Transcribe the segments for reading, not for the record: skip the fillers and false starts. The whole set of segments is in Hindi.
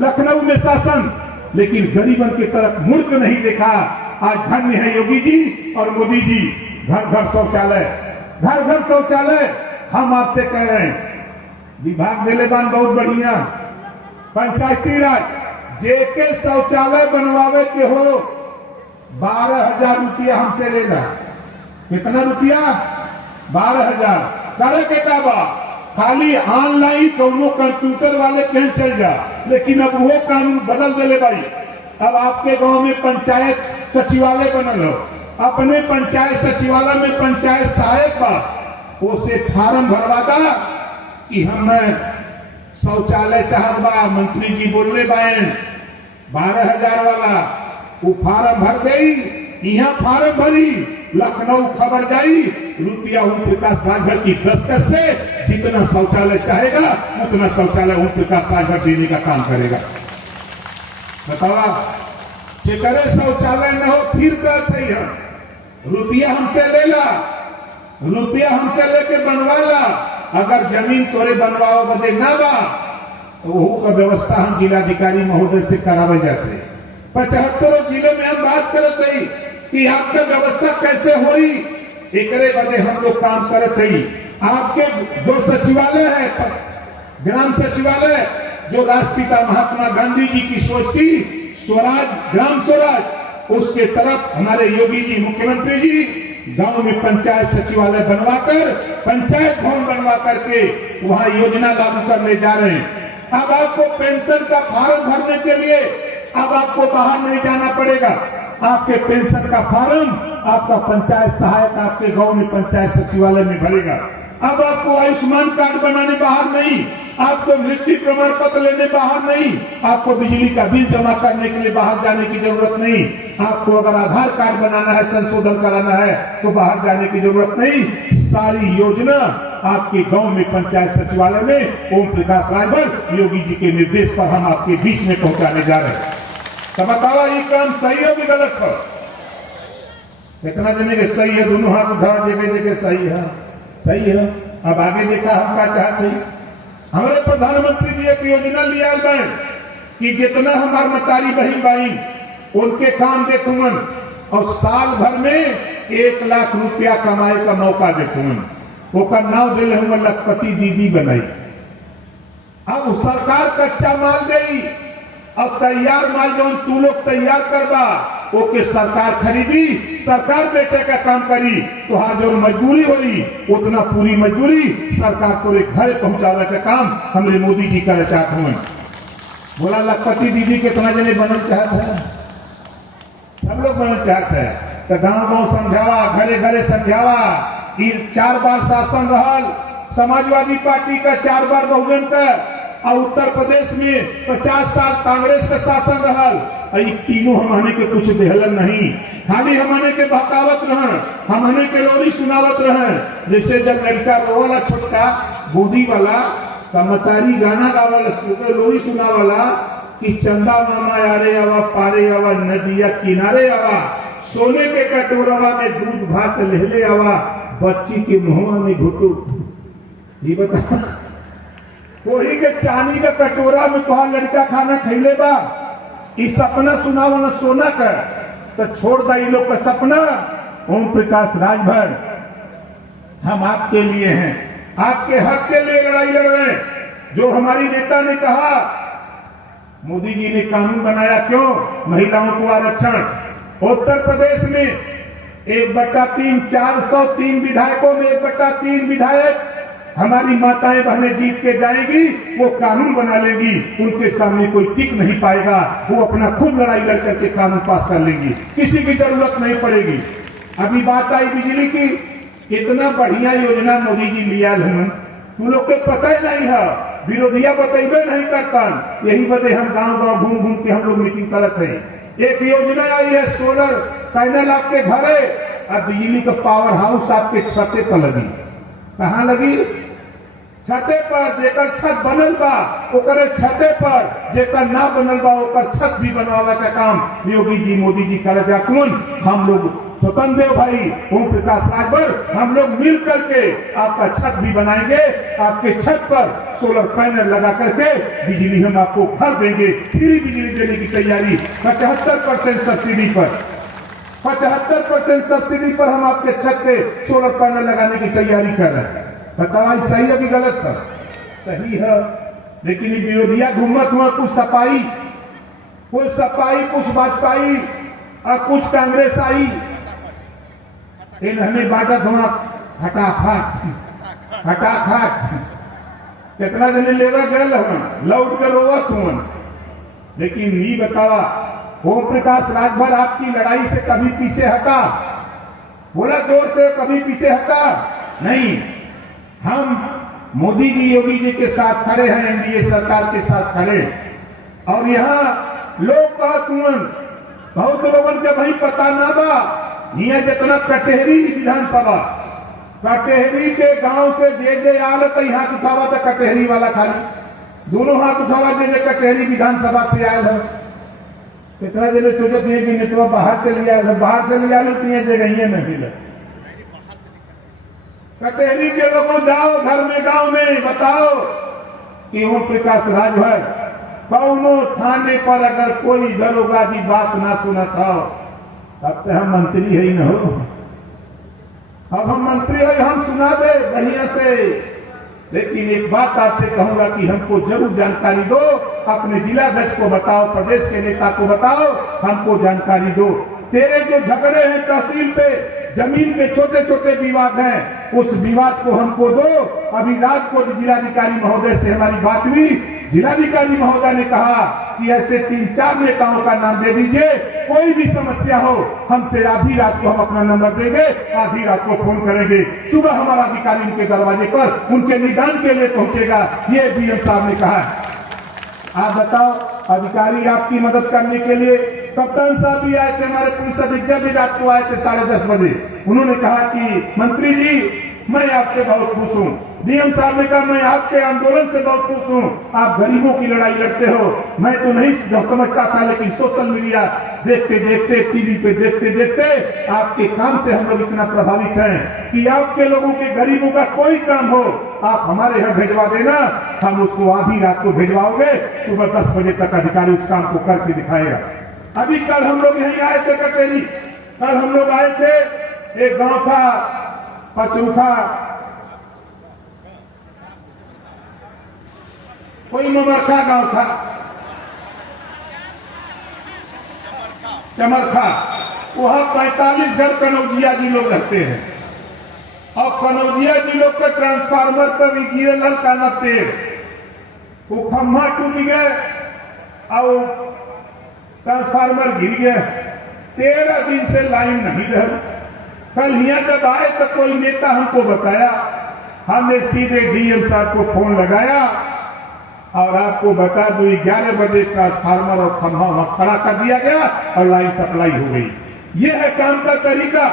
लखनऊ में शासन, लेकिन गरीबन की तरफ मुड़ के नहीं देखा। आज धन्य है योगी जी और मोदी जी, घर घर शौचालय, घर घर शौचालय। हम आपसे कह रहे हैं, विभाग दिलेबान बहुत बढ़िया, पंचायती राज जेके शौचालय बनवावे के हो 12,000 रुपया हमसे लेना। कितना रुपया? 12,000। करे के दावा खाली ऑनलाइन दोनों कंप्यूटर वाले कहीं चल जा, लेकिन अब वो कानून बदल दिले भाई। अब आपके गांव में पंचायत सचिवालय बनल हो, अपने पंचायत सचिवालय में पंचायत सहायक बा, उसे फार्म भरवा दा कि हम शौचालय चाहत बा। मंत्री जी बोलने बाएं 12,000 वाला, वो फार्म भर गई, यहाँ फार्म भरी, लखनऊ खबर जाई, रुपया ओम प्रकाश राजभर की दस्तखत से जितना शौचालय चाहेगा उतना शौचालय ओम प्रकाश राजभर देने का काम करेगा। बतावा जेकरे शौचालय न हो फिर कहते हम रुपया हमसे ले ला, रुपया हमसे लेके बनवा ला। अगर जमीन तोरे बनवाओ बदे ना बा तो वो का व्यवस्था हम जिलाधिकारी महोदय से करावे जाते। 75 जिले में हम बात करते ही कि आपका व्यवस्था कैसे हुई, एकरे बदे हम लोग काम करते ही। आपके जो सचिवालय है, ग्राम सचिवालय, जो राष्ट्रपिता महात्मा गांधी जी की सोच थी, स्वराज, ग्राम स्वराज, उसके तरफ हमारे योगी जी, मुख्यमंत्री जी गांव में पंचायत सचिवालय बनवाकर, पंचायत भवन बनवा करके वहां योजना लागू करने जा रहे हैं। अब आपको पेंशन का फार्म भरने के लिए अब आपको बाहर नहीं जाना पड़ेगा। आपके पेंशन का फार्म आपका पंचायत सहायक आपके गांव में पंचायत सचिवालय में भरेगा। अब आपको आयुष्मान कार्ड बनाने बाहर नहीं, आपको मृत्यु प्रमाण पत्र लेने बाहर नहीं, आपको बिजली का बिल जमा करने के लिए बाहर जाने की जरूरत नहीं। आपको अगर आधार कार्ड बनाना है, संशोधन कराना है तो बाहर जाने की जरूरत नहीं। सारी योजना आपके गांव में पंचायत सचिवालय में ओम प्रकाश राजभर योगी जी के निर्देश पर हम आपके बीच में पहुंचाने जा रहे हैं। तो बताओ ये काम सही हो कि गलत हो? कितना जने के सही है? दोनों हाथ उठा देखे सही है, सही है। अब आगे देखा हम क्या चाहते हैं। हमारे प्रधानमंत्री जी एक योजना लिया बहन कि जितना हमार मतारी बहन भाई उनके काम देखुमन और साल भर में 1 लाख रुपया कमाए का मौका देखुमन। ओकर नाव दिले हुए लखपति दीदी बनाई। अब सरकार कच्चा माल देई, अब तैयार माल जो तू लोग तैयार करबा ओके सरकार खरीदी, सरकार बेचे का काम करी। तो हाँ जो मजबूरी हुई उतना पूरी मजबूरी सरकार को घर पहुंचाने का काम हमारे मोदी जी कर चाहते हैं। बोला लखपति दीदी कितना जने बनना चाहते हैं? सब लोग बनना चाहते हैं। तो गांव गांव समझावा, घरे घरे समझावा कि 4 बार शासन रहल समाजवादी पार्टी का, 4 बार बहुजन का, और उत्तर प्रदेश में 50 साल कांग्रेस का शासन रहल। तीनों हमने के कुछ देहलन नहीं, खाली हमने के बहकावत रहन, हमने के लोरी सुनावत रहन। जैसे जब लड़का रोवाला छोटका गोदी वाला कमतारी गाना गावाला, लोरी सुनावाला कि चंदा मामा यारे आवा, पारे आवा, नदिया किनारे आवा, सोने के कटोरवा में दूध भात लेले आवा, बच्ची के मुहवा में घुटू। ये बता कोई के चांदी का कटोरा में तुहार लड़का खाना खैले बा, इस सपना सुनाओ न सोना कर, तो छोड़ दा लोग का सपना। ओम प्रकाश राजभर हम आपके लिए हैं, आपके हक के लिए लड़ाई लड़ रहे हैं। जो हमारी नेता ने कहा, मोदी जी ने कानून बनाया क्यों? महिलाओं को आरक्षण। उत्तर प्रदेश में 1/3, 403 विधायकों में 1/3 विधायक हमारी माताएं बहनें जीत के जाएगी, वो कानून बना लेगी, उनके सामने कोई टिक नहीं पाएगा। वो अपना खुद लड़ाई लड़ करके कानून पास कर लेंगी, किसी की जरूरत नहीं पड़ेगी। अभी बात आई बिजली की, इतना बढ़िया योजना मोदी जी लिया है, तू लोग को पता ही नहीं है, विरोधिया बतेबे नहीं करता। यही बदे हम गांव गांव घूम घूम के हम लोग मीटिंग करते हैं। एक योजना आई है, सोलर पैनल आपके घरे, अब बिजली का पावर हाउस आपके छते पर लगी। कहाँ लगी? छते पर। जेकर छत बनल बा ओकरे छते पर, जेकर ना बनल बा ओकर छत भी बनवावे का काम योगी जी, मोदी जी कर जातुन। हम लोग स्वतंत्र देव भाई, ओम प्रकाश राजभर, हम लोग मिल करके आपका छत भी बनाएंगे। आपके छत पर सोलर पैनल लगा करके बिजली हम आपको घर देंगे, फ्री बिजली देने की तैयारी 75% सब्सिडी पर, 75% सब्सिडी पर हम आपके छत पे सोलर पैनल लगाने की तैयारी कर रहे हैं। बताओ सही है कि गलत है? सही है। लेकिन विरोधिया घूमत हुआ, कुछ सपाई, कुछ भाजपाई और कुछ कांग्रेस आई, इन्होंने बांटा धुआं हटाखट कितना दिन लेवा गल लौट कर रोवत हुआ। लेकिन ये बतावा, ओम प्रकाश राजभर आपकी लड़ाई से कभी पीछे हटा? बोला जोर से, कभी पीछे हटा नहीं। हम मोदी जी, योगी जी के साथ खड़े हैं, एनडीए सरकार के साथ खड़े। और यहाँ लोग बहुत लोगों के भाई पता ना बा, यहाँ जितना कटेहरी विधानसभा, कटेहरी के गांव से जे आल तो हाथ उठावा था कटेहरी वाला, खाली दोनों हाथ उठावा जे कटेहरी विधानसभा से आयल है। कितना जगह सोचते हैं कि नेतवा बाहर चली आए, बाहर चली आए तीन जगह नहीं मिले। कटेहरी के लोगों जाओ घर में, गांव में, बताओ कि ओम प्रकाश राजभर कौनो थाने पर अगर कोई दरोगा की बात ना सुनत हो, तब तो हम मंत्री है ही न हो। अब हम मंत्री है, हम सुना दे बढ़िया से। लेकिन एक बात आपसे कहूंगा कि हमको जरूर जानकारी दो, अपने जिलाध्यक्ष को बताओ, प्रदेश के नेता को बताओ, हमको जानकारी दो। तेरे जो झगड़े हैं तहसील पे, जमीन के छोटे छोटे विवाद हैं, उस विवाद को हमको दो। अभी रात को जिलाधिकारी महोदय से हमारी बात हुई, जिलाधिकारी महोदय ने कहा कि ऐसे 3-4 नेताओं का नाम दे दीजिए, कोई भी समस्या हो हमसे आधी रात को हम अपना नंबर देंगे, आधी रात को फोन करेंगे, सुबह हमारा अधिकारी उनके दरवाजे पर उनके निदान के लिए पहुंचेगा। ये डीएम साहब ने कहा। आप बताओ, अधिकारी आपकी मदद करने के लिए, कप्तान साहब भी आए थे, हमारे पुलिस अधीक्षक भी रात को आए थे 10:30 बजे। उन्होंने कहा कि मंत्री जी मैं आपसे बहुत खुश हूँ। डीएम साहब ने कहा मैं आपके आंदोलन से बहुत खुश हूँ, आप गरीबों की लड़ाई लड़ते हो। मैं तो नहीं समझता था, लेकिन सोशल मीडिया देखते देखते, टीवी पे देखते देखते आपके काम से हम लोग इतना प्रभावित हैं कि आपके लोगों के गरीबों का कोई काम हो आप हमारे यहाँ भेजवा देना, हम उसको आधी रात को भेजवाओगे, सुबह 10 बजे तक अधिकारी उस काम को करके दिखाएगा। अभी कल हम लोग यहीं आए थे कटेरी, कल हम लोग आए थे, एक गांव था पचरूखा, कोई ममरखा गांव था, चमरखा, वहां 45 घर कनौजिया जी लोग रहते हैं। और कनौजिया जी लोग के ट्रांसफार्मर पर भी गिरल काना पेड़, वो खम्भा टूट गए और ट्रांसफार्मर गिर गया। 13 दिन से लाइन नहीं रही। कल यहाँ जब आए तो कोई नेता हमको बताया, हमने सीधे डीएम साहब को फोन लगाया और आपको बता दो 11 बजे ट्रांसफार्मर और खंभा वहां खड़ा कर दिया गया और लाइन सप्लाई हो गई। ये है काम का तरीका।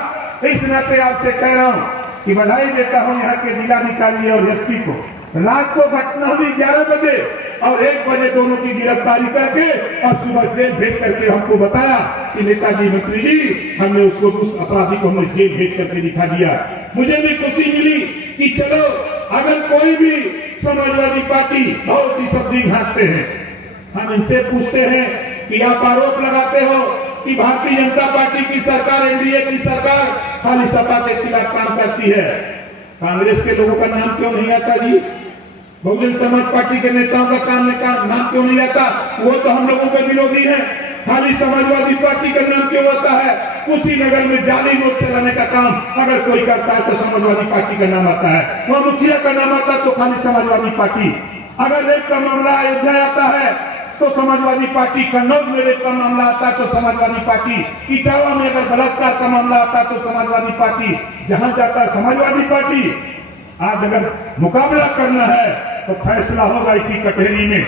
इस नाते आपसे कह रहा हूं कि बधाई देता हूं यहाँ के जिलाधिकारी और एसपी को। रात को घटना हुई 11 बजे और 1 बजे दोनों की गिरफ्तारी करके और सुबह जेल भेज करके हमको बताया कि नेताजी, मंत्री जी, हमने उसको, उस अपराधी को हमने जेल भेज करके दिखा दिया। मुझे भी खुशी मिली कि चलो, अगर कोई भी समाजवादी पार्टी बहुत ही सब्जी घाटते हैं, हम इनसे पूछते हैं कि आप आरोप लगाते हो कि भारतीय जनता पार्टी की सरकार, एनडीए की सरकार खाली सपा के खिलाफ काम करती है, कांग्रेस के लोगों का नाम क्यों नहीं आता जी? बहुजन समाज पार्टी के नेताओं का नाम क्यों नहीं आता? वो तो हम लोगों के विरोधी हैं। खाली समाजवादी पार्टी का नाम क्यों आता है? कुशीनगर में जाली नोट चलाने का काम अगर कोई करता है तो समाजवादी पार्टी का नाम आता है, वहां मुखिया का नाम आता है तो खाली समाजवादी पार्टी। अगर रेप का मामला अयोध्या आता है तो समाजवादी पार्टी, कन्नौज में रेप का मामला आता है तो समाजवादी पार्टी, इटावा में अगर बलात्कार का मामला आता है तो समाजवादी पार्टी, जहां जाता है समाजवादी पार्टी। आज अगर मुकाबला करना है तो फैसला होगा इसी कटेरी में,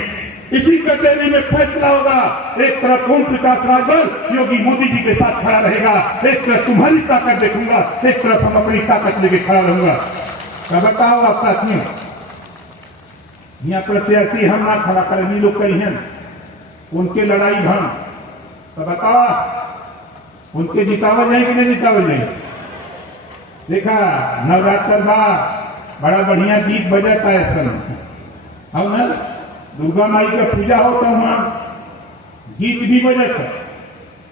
इसी कटेरी में फैसला होगा। एक तरफ ओम प्रकाश राजभर योगी मोदी जी के साथ खड़ा रहेगा, एक तरफ तुम्हारी ताकत देखूंगा, एक तरफ हम अपनी ताकत लेके खड़ा रहूंगा। क्या बताओ आप साथियों, यहाँ प्रत्याशी हम ना खड़ा करें, लोग कही हैं उनके लड़ाई भान, तो बताओ उनके जितावल जाए कि नहीं जितावल जाए? देखा नवरात्र बा बड़ा बढ़िया गीत बजाता है समय अब ना दुर्गा माई का पूजा होता वहां गीत भी बजता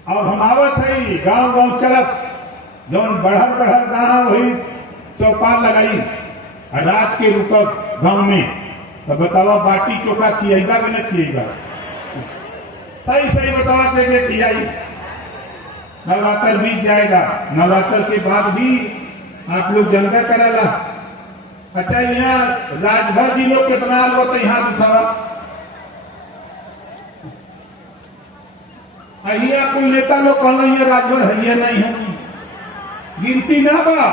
और हम आवत है गांव गांव चलत जौन बढ़र बढ़र गांव वही चौपाल लगाई रात के रुकब गांव में तो बतावा बाटी चोखा खिएगा कि नहीं खिएगा? सही सही बतावा के खियाई। नवरात्र बीत जाएगा, नवरात्र के बाद भी आप लोग जनता करेला। अच्छा यहाँ राजभर जी लोग कितना लोग यहाँ उठावा अहिया कोई नेता लोग कहना राजभर है नहीं है गिनती ना बा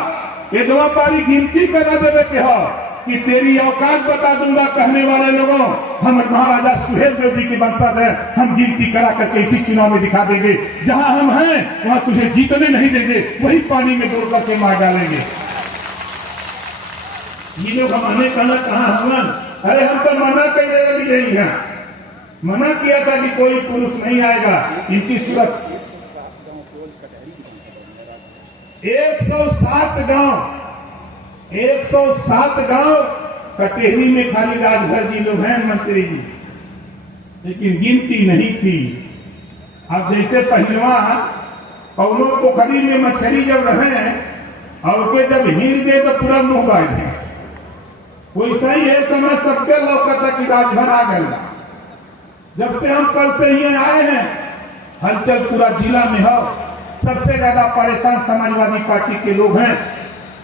एकदम पारी गिनती करा देवे के हो कि तेरी औकात बता दूंगा कहने वाले लोगों हम महाराजा सुहेलदेव जी की वंशज है हम गिनती करा करके इसी चुनाव में दिखा देंगे जहां हम हैं वहां तुझे जीतने नहीं देंगे वही पानी में डोल करके मार डालेंगे। ये लोग हमारे कहना कहाँ हुआ अरे हम तो मना कर लिए ही हैं मना किया था कि कोई पुरुष नहीं आएगा इनकी सूरत 107 गांव कटेरी में खाली राजभर जी लोग हैं मंत्री जी लेकिन गिनती नहीं थी। अब जैसे पहलवा कौनो पोखरी में मछली जब रहे और के जब हिल दे तो पूरा मुंह बाज है वैसा ही है समय सबके लौकता कि राजभर आ गया। जब से हम कल से ही आए हैं हलचल पूरा जिला में हो सबसे ज्यादा परेशान समाजवादी पार्टी के लोग हैं।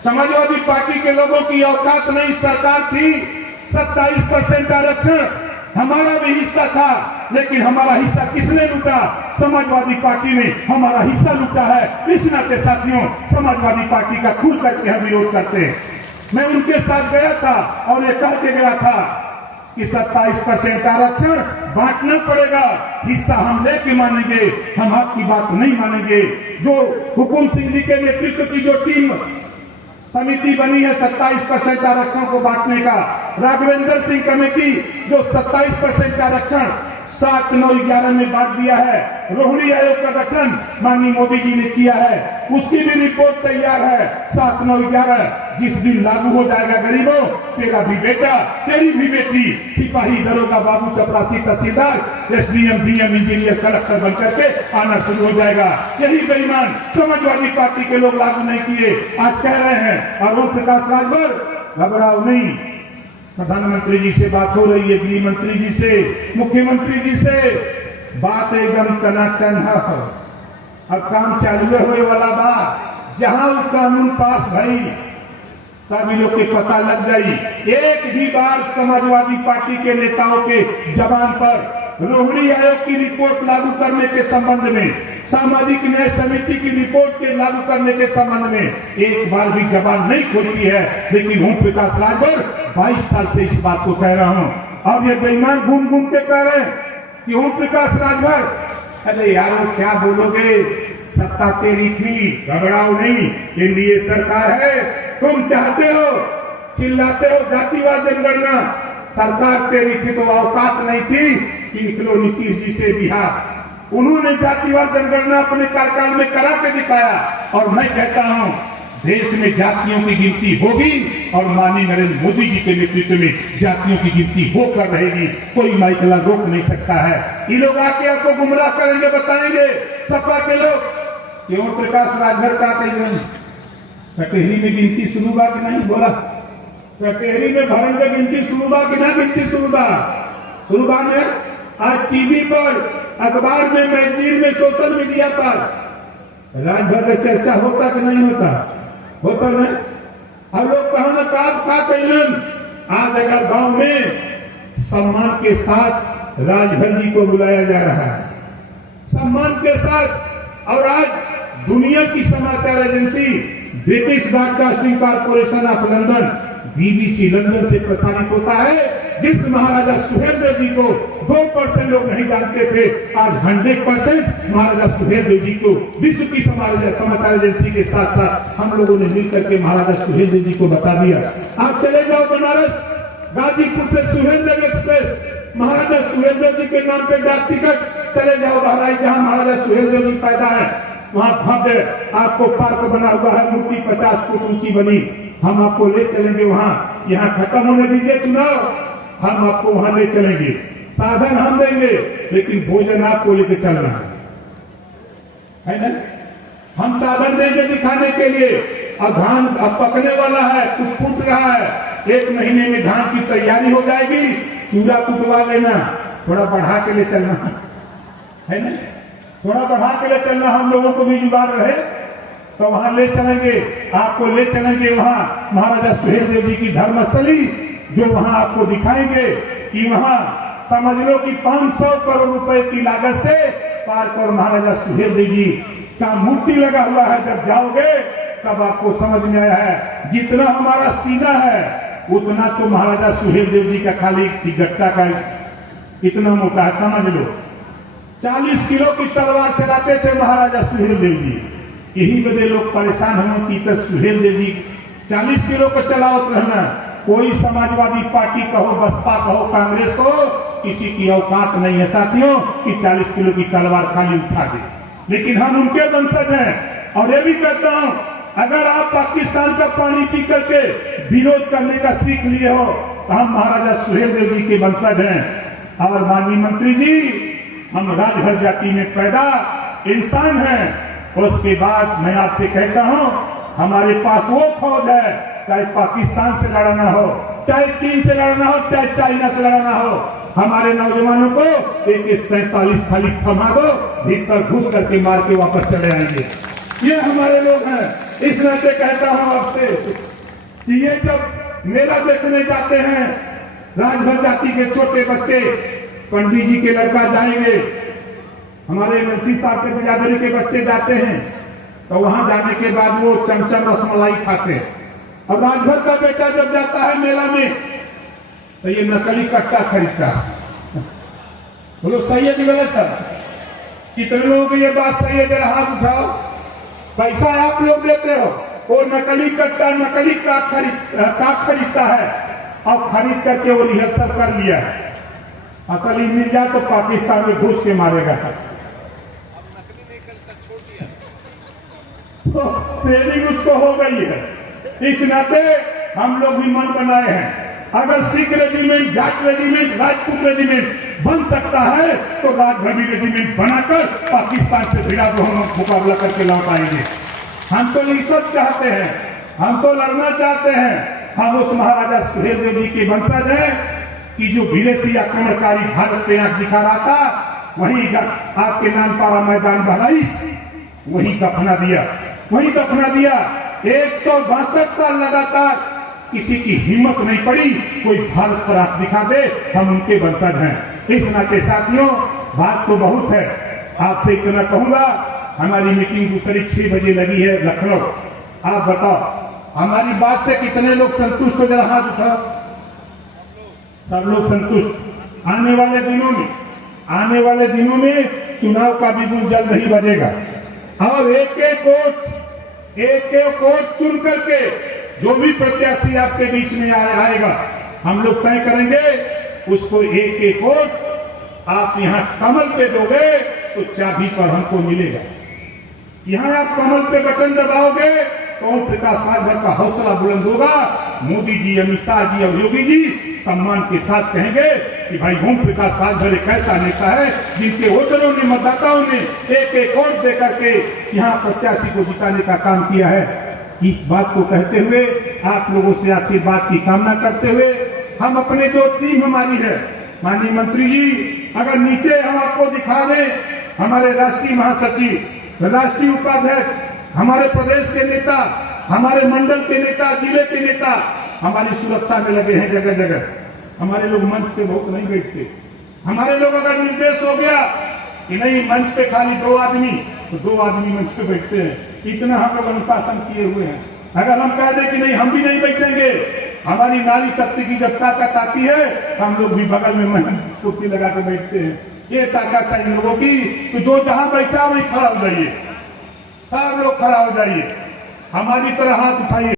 समाजवादी पार्टी के लोगों की औकात नहीं सरकार थी 27% आरक्षण हमारा भी हिस्सा था लेकिन हमारा हिस्सा किसने लूटा? समाजवादी पार्टी ने हमारा हिस्सा लूटा है। इस नाते साथियों समाजवादी पार्टी का खुल करके हम विरोध करते हैं। मैं उनके साथ गया था और ये कह के गया था कि 27% आरक्षण बांटना पड़ेगा हिस्सा हम लेके मानेंगे हम आपकी बात नहीं मानेंगे। जो हुकुम सिंह जी के नेतृत्व की जो टीम समिति बनी है 27% आरक्षण को बांटने का राघवेंद्र सिंह कमेटी जो 27% आरक्षण 7, 9, 11 में बांट दिया है। रोहिणी आयोग का गठन माननीय मोदी जी ने किया है उसकी भी रिपोर्ट तैयार है 7, 9, 11 जिस दिन लागू हो जाएगा गरीबों तेरा भी बेटा तेरी भी बेटी सिपाही दरोगा बाबू चपरासी तहसीलदार एसडीएम डीएम इंजीनियर कलेक्टर बनकर के आना शुरू हो जाएगा। यही बेईमान समाजवादी पार्टी के लोग लागू नहीं किए आज कह रहे हैं। और ओम प्रकाश राजभर घबराओ नहीं प्रधानमंत्री जी से बात हो रही है गृह मंत्री जी से मुख्यमंत्री जी से बात एकदम टनाटन है। अब काम चालू हुए वाला बात जहां वो कानून पास भई सभी लोग के पता लग जाई। एक भी बार समाजवादी पार्टी के नेताओं के जबान पर रोहिणी आयोग की रिपोर्ट लागू करने के संबंध में सामाजिक न्याय समिति की रिपोर्ट के लागू करने के संबंध में एक बार भी जबान नहीं खोली है। लेकिन ओम प्रकाश राजभर 22 साल से इस बात को कह रहा हूं और ये बेईमान घूम घूम के कह रहे हैं कि ओम प्रकाश राजभर अरे यार क्या बोलोगे सत्ता तेरी थी घबराओ नहीं एनडीए सरकार है तुम चाहते हो चिल्लाते हो जातिवाद जनगणना सरकार तेरी थी तो औकात नहीं थी सीख लो नीतीश जी से बिहार उन्होंने जातिवाद जनगणना अपने कार्यकाल में करा के दिखाया। और मैं कहता हूं देश में जातियों की गिनती होगी और माननीय नरेंद्र मोदी जी के नेतृत्व में जातियों की गिनती होकर रहेगी। कोई माइकला रोक नहीं सकता है। ये लोग आके आपको गुमराह करेंगे बताएंगे सपा के लोग कि ओम प्रकाश राजभर का कहेंगे कटेहरी में गिनती शुरू बा कि नहीं बोला कटेहरी में भरण का गिनती शुरू बा कि ना गिनती शुरू बा में आज टीवी पर अखबार में मैगजीन में सोशल मीडिया पर राजभर का चर्चा होता कि नहीं होता ना। अब लोग कहा ना का कैलन आज अगर गांव में सम्मान के साथ राजभर जी को बुलाया जा रहा है सम्मान के साथ। और आज दुनिया की समाचार agency British broadcasting corporation of London BBC London से प्रसारित होता है जिस महाराजा सुहेलदेव जी को 2% लोग नहीं जानते थे आज 100% महाराजा सुहेलदेव जी को विश्व की समाचार एजेंसी के साथ साथ हम लोगों ने मिलकर के महाराजा सुहेलदेव जी को बता दिया। आप चले जाओ बनारस गाजीपुर से सुहेलदेव एक्सप्रेस महाराजा सुहेलदेव जी के नाम पे डाक टिकट चले जाओ बहराइच जहां महाराजा सुहेलदेव जी पैदा है वहाँ भव्य आपको पार्क बना हुआ है, मूर्ति 50 फुट ऊंची बनी, हम आपको ले चलेंगे वहाँ। यहाँ खत्म होने दीजिए चुनाव, हम आपको वहाँ ले चलेंगे, साधन हम देंगे, लेकिन भोजन आपको लेके चलना है ना। हम साधन देंगे दिखाने के लिए। अब धान अब पकने वाला है, कुछ फूट रहा है, 1 महीने में धान की तैयारी हो जाएगी, चूड़ा कुटवा लेना, थोड़ा बढ़ा के ले चलना है ना, थोड़ा बढ़ा के ले चलना, हम लोगों को भी जुगाड़ रहे तो वहां ले चलेंगे, आपको ले चलेंगे वहां महाराजा सुहेलदेव जी की धर्मस्थली, जो वहां आपको दिखाएंगे कि वहां समझ लो कि 500 करोड़ रुपए की लागत से पार्क और महाराजा सुहेलदेव जी का मूर्ति लगा हुआ है। जब जाओगे तब आपको समझ में आया है, जितना हमारा सीना है उतना तो महाराजा सुहेलदेव जी का खाली गट्टा का इतना मोटा है, समझ लो। 40 किलो की तलवार चलाते थे महाराजा सुहेलदेव जी, यही वजह लोग परेशान होने की तो सुहेलदेव जी 40 किलो को चलावत रहना। कोई समाजवादी पार्टी कहो, बसपा कहो, कांग्रेस हो, किसी की औकात नहीं है साथियों कि 40 किलो की तलवार खाली उठा दे, लेकिन हम उनके वंशज हैं। और ये भी कहता हूं, अगर आप पाकिस्तान का पानी पी करके विरोध करने का सीख लिए हो तो हम महाराजा सुहेलदेव जी के वंशज हैं। और माननीय मंत्री जी, हम राजभर जाति में पैदा इंसान हैं। उसके बाद मैं आपसे कहता हूं, हमारे पास वो फौज है, चाहे पाकिस्तान से लड़ना हो, चाहे चीन से लड़ना हो, चाहे चाइना से लड़ना हो, हमारे नौजवानों को AK-47 खाली थमा दो, भीतर घुस करके मार के वापस चले आएंगे। ये हमारे लोग हैं। इस नाते कहता हूं आपसे कि ये जब मेला देखने जाते हैं, राजभर जाति के छोटे बच्चे, पंडित जी के लड़का जाएंगे, हमारे मंत्री साहब के बिरादरी के बच्चे जाते हैं, तो वहां जाने के बाद वो चमचम रसमलाई खाते हैं। और राजभर का बेटा जब जाता है मेला में तो ये नकली कट्टा खरीदता है। बोलो सही है कि गलत है? कितने लोगों की ये बात सही है? जरा हाथ उठाओ। पैसा आप लोग देते हो, वो नकली कट्टा नकली काक खरीदता है, और खरीद करके वो रिहर्सल कर लिया है। असली मिल जाए तो पाकिस्तान में घुस के मारेगा। तो ट्रेनिंग उसको हो गई है। इस नाते हम लोग भी मन बनाए हैं, अगर Sikh regiment, Jat regiment, Rajput regiment बन सकता है तो राजभवी रेजिमेंट बनाकर पाकिस्तान से भिड़ा तो हम मुकाबला करके लौट आएंगे। हम तो ये सब चाहते हैं, हम तो लड़ना चाहते हैं। हम उस महाराजा सुहेलदेव जी के वंशज हैं कि जो विदेशी आक्रमणकारी भारत पे आंख दिखा रहा था, वहीं आपके नानपारा मैदान बहराइच वहीं दफना दिया, वहीं दफना दिया। 162 साल लगातार किसी की हिम्मत नहीं पड़ी कोई भारत पर आंख दिखा दे, हम उनके वंशज हैं। इस नाते साथियों, बात तो बहुत है, आपसे इतना कहूंगा, हमारी मीटिंग दूसरी 6 बजे लगी है लखनऊ। आप बताओ हमारी बात से कितने लोग संतुष्ट हो? जरा हाथ उठाओ। सब लोग संतुष्ट। आने वाले दिनों में चुनाव का बिगुल जल्द ही बजेगा, और एक एक वोट चुन करके जो भी प्रत्याशी आपके बीच में आएगा, हम लोग तय करेंगे उसको एक वोट आप यहाँ कमल पे दोगे तो चाबी पर हमको मिलेगा। यहाँ आप कमल पे बटन दबाओगे तो ओम प्रकाश राजभर का हौसला बुलंद होगा। मोदी जी, अमित शाह जी और योगी जी सम्मान के साथ कहेंगे कि भाई ओम प्रकाश राजभर एक ऐसा नेता है जिनके वोटरों ने, मतदाताओं ने एक वोट दे करके यहाँ प्रत्याशी को जिताने का काम किया है। इस बात को कहते हुए, आप लोगों से आशीर्वाद की कामना करते हुए, हम अपने जो टीम हमारी है, माननीय मंत्री जी अगर नीचे हम आपको दिखा दें, हमारे राष्ट्रीय महासचिव, राष्ट्रीय उपाध्यक्ष, हमारे प्रदेश के नेता, हमारे मंडल के नेता, जिले के नेता हमारी सुरक्षा में लगे हैं जगह जगह। हमारे लोग मंच पे बहुत नहीं बैठते। हमारे लोग अगर निर्देश हो गया कि नहीं मंच पे खाली 2 आदमी, तो 2 आदमी मंच पे बैठते हैं। इतना हम लोग अनुशासन किए हुए हैं। अगर हम कह दें कि नहीं हम भी नहीं बैठेंगे, हमारी नारी शक्ति की जब ताकत आती है, हम लोग भी बगल में कुर्सी लगा के बैठते हैं। ये ताकत है इन लोगों की, तो जो जहां बैठा वहीं खड़ा हो जाइए, सब लोग खड़ा हो जाइए, हमारी तरह हाथ उठाइए।